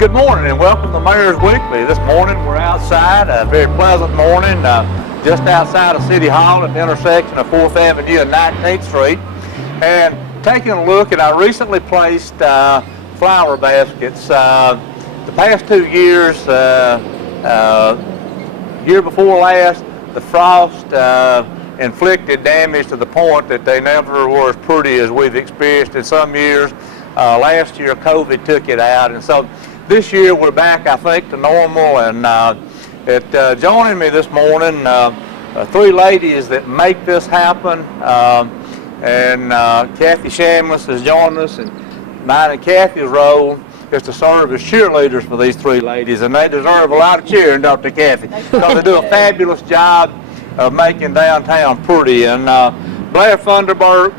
Good morning and welcome to Mayor's Weekly. This morning we're outside, a very pleasant morning, just outside of City Hall at the intersection of 4th Avenue and 19th Street. And taking a look at our recently placed flower baskets. The past 2 years, year before last, the frost inflicted damage to the point that they never were as pretty as we've experienced in some years. Last year COVID took it out, and so this year we're back, I think, to normal. And joining me this morning, 3 ladies that make this happen, and Kathy Shamlis has joined us, and mine and Kathy's role is to serve as cheerleaders for these 3 ladies, and they deserve a lot of cheering, don't they, Kathy? Because they do a fabulous job of making downtown pretty. And Blair Funderburk,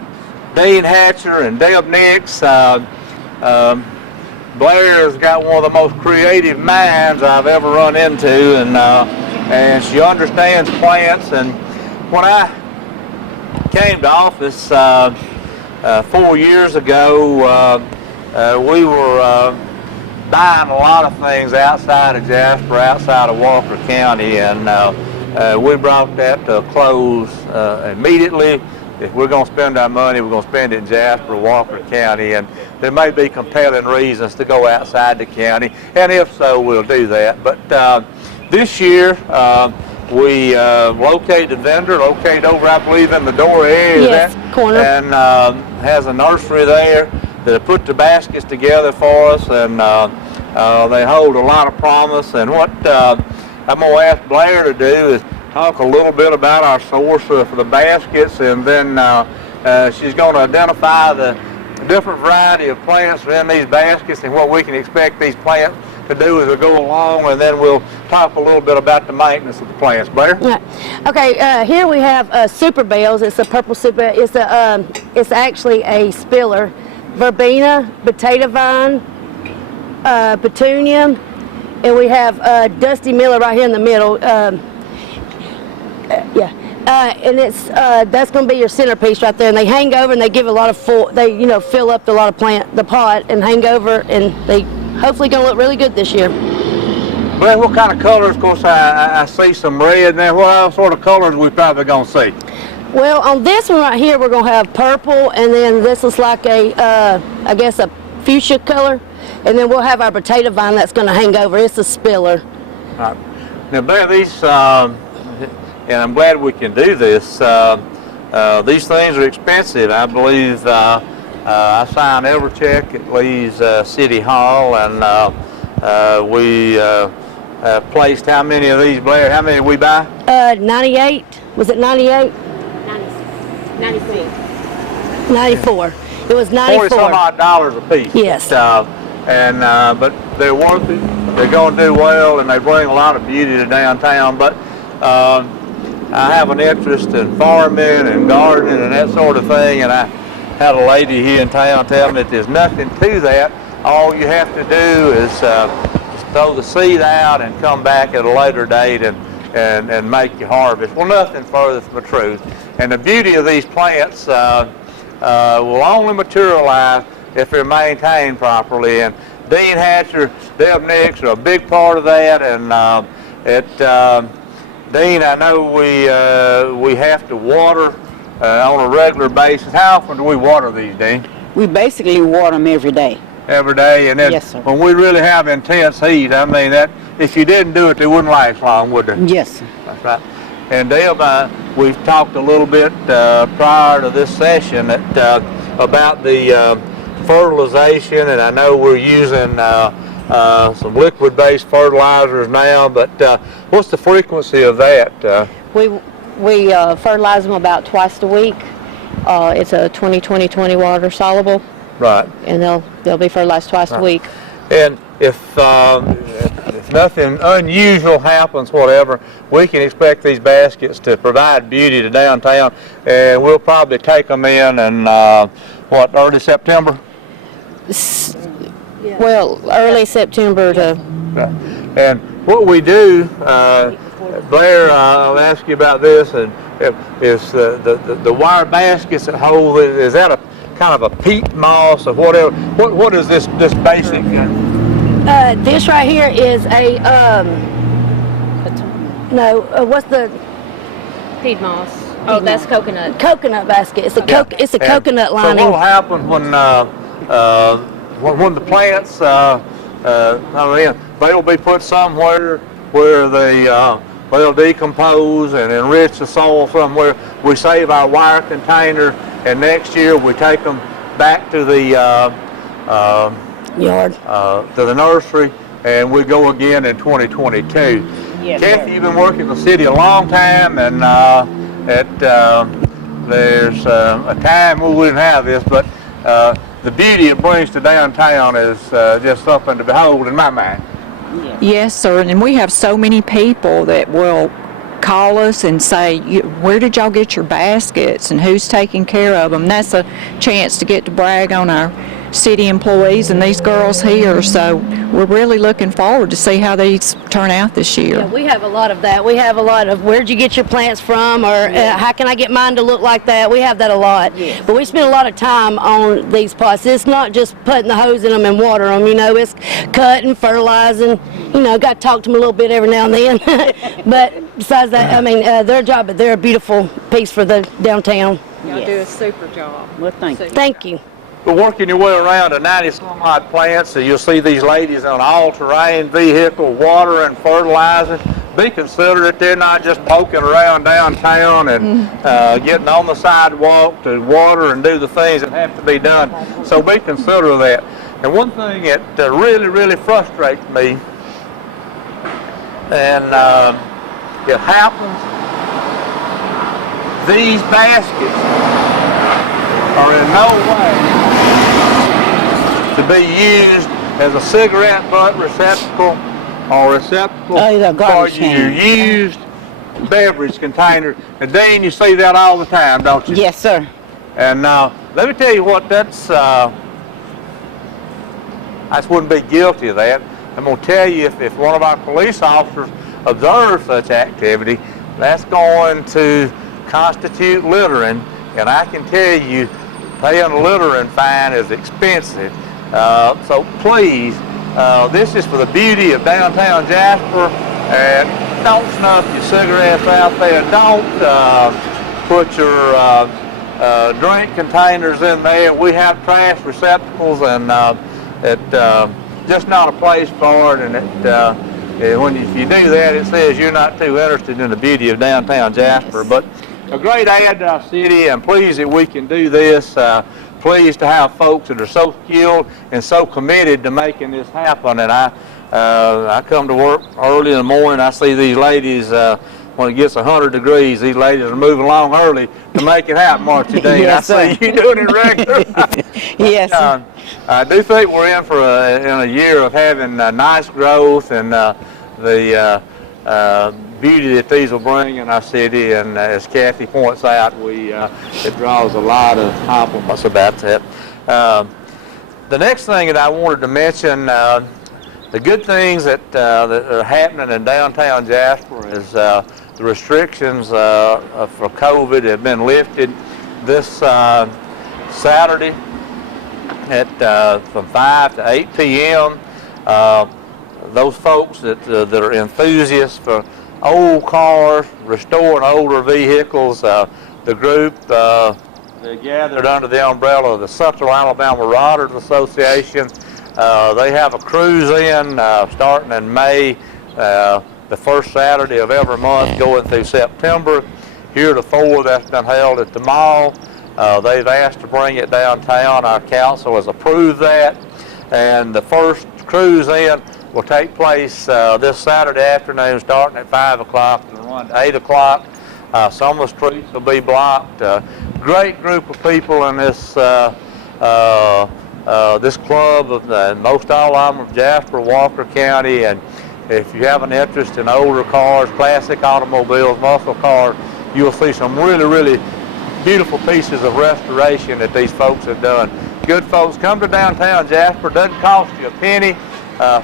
Dean Hatcher, and Deb Nix. Blair's got one of the most creative minds I've ever run into, and she understands plants. And when I came to office 4 years ago, we were buying a lot of things outside of Jasper, outside of Walker County, and we brought that to a close immediately. If we're going to spend our money, we're going to spend it in Jasper, Walker County, and there may be compelling reasons to go outside the county, and if so, we'll do that. But this year, we located a vendor, located over, I believe, in the door area. Yes, corner. And has a nursery there that put the baskets together for us, and they hold a lot of promise. And what I'm going to ask Blair to do is talk a little bit about our source for the baskets, and then she's going to identify the different variety of plants in these baskets and what we can expect these plants to do as we go along, and then we'll talk a little bit about the maintenance of the plants. Blair? Yeah. Okay, here we have Super Bells. It's a purple super. It's actually a spiller. Verbena, potato vine, petunia, and we have Dusty Miller right here in the middle. And it's that's going to be your centerpiece right there. And they hang over, and they give a lot of fill up a lot of the pot and hang over, and they hopefully going to look really good this year. Well, what kind of colors? Of course, I see some red there. What sort of colors we probably going to see? Well, on this one right here, we're going to have purple, and then this is like I guess a fuchsia color, and then we'll have our potato vine that's going to hang over. It's a spiller. All right. Now, Blair, these, and I'm glad we can do this, these things are expensive. I believe I sign every check at Lee's City Hall, and we placed how many of these, Blair? How many did we buy? 98. Was it 98? 94. It was 94. 40-some odd dollars a piece. Yes. But they're worth it. They're going to do well, and they bring a lot of beauty to downtown. But I have an interest in farming and gardening and that sort of thing, and I had a lady here in town tell me that there's nothing to that. All you have to do is throw the seed out and come back at a later date and make your harvest. Well, nothing further from the truth. And the beauty of these plants will only materialize if they're maintained properly. And Dean Hatcher, Deb Nix are a big part of that. And Dean, I know we have to water on a regular basis. How often do we water these, Dean? We basically water them every day. Every day, and then yes, sir. When we really have intense heat, I mean, that if you didn't do it, they wouldn't last long, would they? Yes, sir. That's right. And Deb, we've talked a little bit prior to this session about the fertilization, and I know we're using some liquid-based fertilizers now, but what's the frequency of that? We fertilize them about twice a week. It's a 20-20-20 water soluble. Right. And they'll be fertilized twice a week. And if nothing unusual happens, whatever, we can expect these baskets to provide beauty to downtown, and we'll probably take them in early September? Well, early September to... Right. And what we do, Blair, I'll ask you about this, and is the wire baskets that hold, is that a kind of a peat moss or whatever? What is this basic? This right here is a, no, what's the Pied moss. Oh, that's coconut. coconut basket? It's a it's a And coconut So lining. what'll happen when the plants, they'll be put somewhere where they'll decompose and enrich the soil somewhere. We save our wire container, and next year we take them back to the Yard. to the nursery, and we go again in 2022. Yes, Kathy, sir. you've been working in the city a long time, and there's a time when we didn't have this, but the beauty it brings to downtown is just something to behold in my mind. Yes, sir, and we have so many people that will call us and say, where did y'all get your baskets and who's taking care of them? That's a chance to get to brag on our city employees and these girls here, so we're really looking forward to see how these turn out this year. Yeah, we have a lot of that. We have a lot of where'd you get your plants from, or how can I get mine to look like that? We have that a lot. Yes. But we spend a lot of time on these pots. It's not just putting the hose in them and water them, you know, it's cutting, fertilizing, you know, got to talk to them a little bit every now and then. But besides that, I mean, their job, but they're a beautiful piece for the downtown. Y'all do a super job. Well, thank you. Thank you. But working your way around to 90 some odd plants, so you'll see these ladies on all-terrain vehicle, watering, fertilizing. Be considerate they're not just poking around downtown and getting on the sidewalk to water and do the things that have to be done. So be considerate of that. And one thing that really, really frustrates me, and it happens, these baskets are in no way to be used as a cigarette butt receptacle or receptacle Either for garbage your can. used beverage container. And Dean, you see that all the time, don't you? Yes, sir. And let me tell you what, I just wouldn't be guilty of that. I'm going to tell you, if one of our police officers observes such activity, that's going to constitute littering. And I can tell you, paying a littering fine is expensive. So please, this is for the beauty of downtown Jasper, and don't snuff your cigarettes out there. Don't put your drink containers in there. We have trash receptacles, and it's just not a place for it. And if you do that, it says you're not too interested in the beauty of downtown Jasper. But a great add to our city, and pleased that we can do this. Pleased to have folks that are so skilled and so committed to making this happen. And I come to work early in the morning. I see these ladies when it gets 100 degrees. These ladies are moving along early to make it happen, aren't you, Dean? Yes, I see you doing it regular. Yes, sir. I do think we're in for a year of having nice growth and the beauty that these will bring in our city, and as Kathy points out, it draws a lot of compliments about that. The next thing that I wanted to mention, the good things that are happening in downtown Jasper is the restrictions for COVID have been lifted this Saturday from 5 to 8 p.m. Those folks that are enthusiasts for old cars, restoring older vehicles, the group they gathered under the umbrella of the Central Alabama Marauders Association. They have a cruise in starting in May, the first Saturday of every month going through September. Heretofore, that's been held at the mall. They've asked to bring it downtown. Our council has approved that, and the first cruise in will take place this Saturday afternoon, starting at 5 o'clock and run to 8 o'clock. Some of the streets will be blocked. Great group of people in this this club, and most all of them are Jasper, Walker County. And if you have an interest in older cars, classic automobiles, muscle cars, you'll see some really, really beautiful pieces of restoration that these folks have done. Good folks, come to downtown Jasper. Doesn't cost you a penny.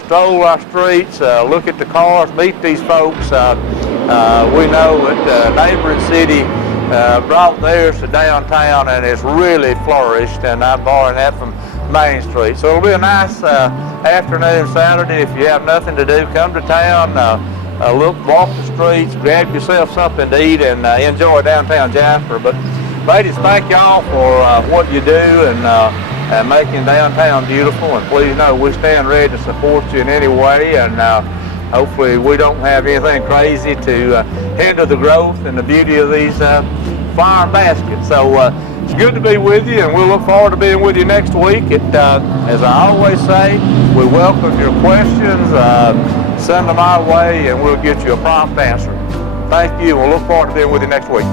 Stroll our streets, look at the cars, meet these folks. We know that neighboring city brought theirs to downtown, and it's really flourished, and I'm borrowing that from Main Street. So it'll be a nice afternoon Saturday. If you have nothing to do, come to town, look, walk the streets, grab yourself something to eat, and enjoy downtown Jasper. But ladies, thank y'all for what you do and making downtown beautiful. And please know we stand ready to support you in any way. And hopefully we don't have anything crazy to hinder the growth and the beauty of these farm baskets. So it's good to be with you, and we'll look forward to being with you next week. As I always say, we welcome your questions. Send them our way, and we'll get you a prompt answer. Thank you. We'll look forward to being with you next week.